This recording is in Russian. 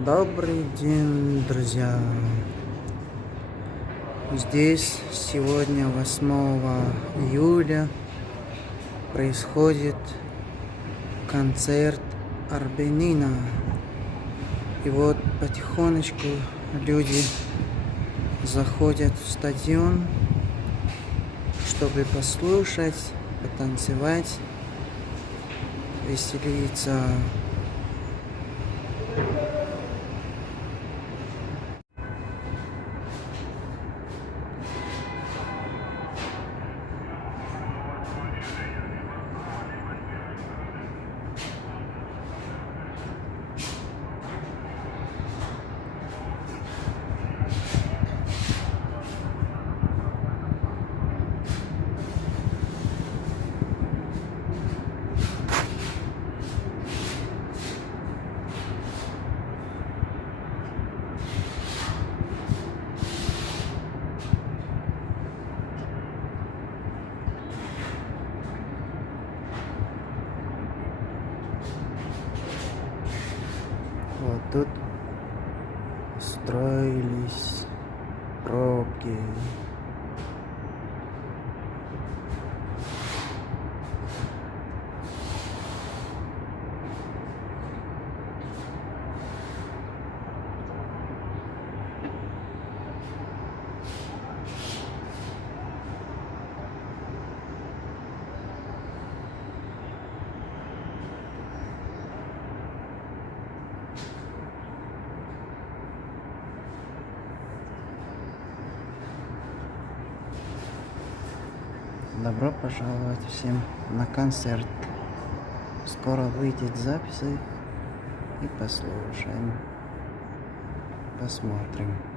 Добрый день, друзья! Здесь сегодня 8 июля происходит концерт Арбенина. И вот потихонечку люди заходят в стадион, чтобы послушать, потанцевать, веселиться. Вот тут строились пробки. Добро пожаловать всем на концерт. Скоро выйдет запись и послушаем, посмотрим.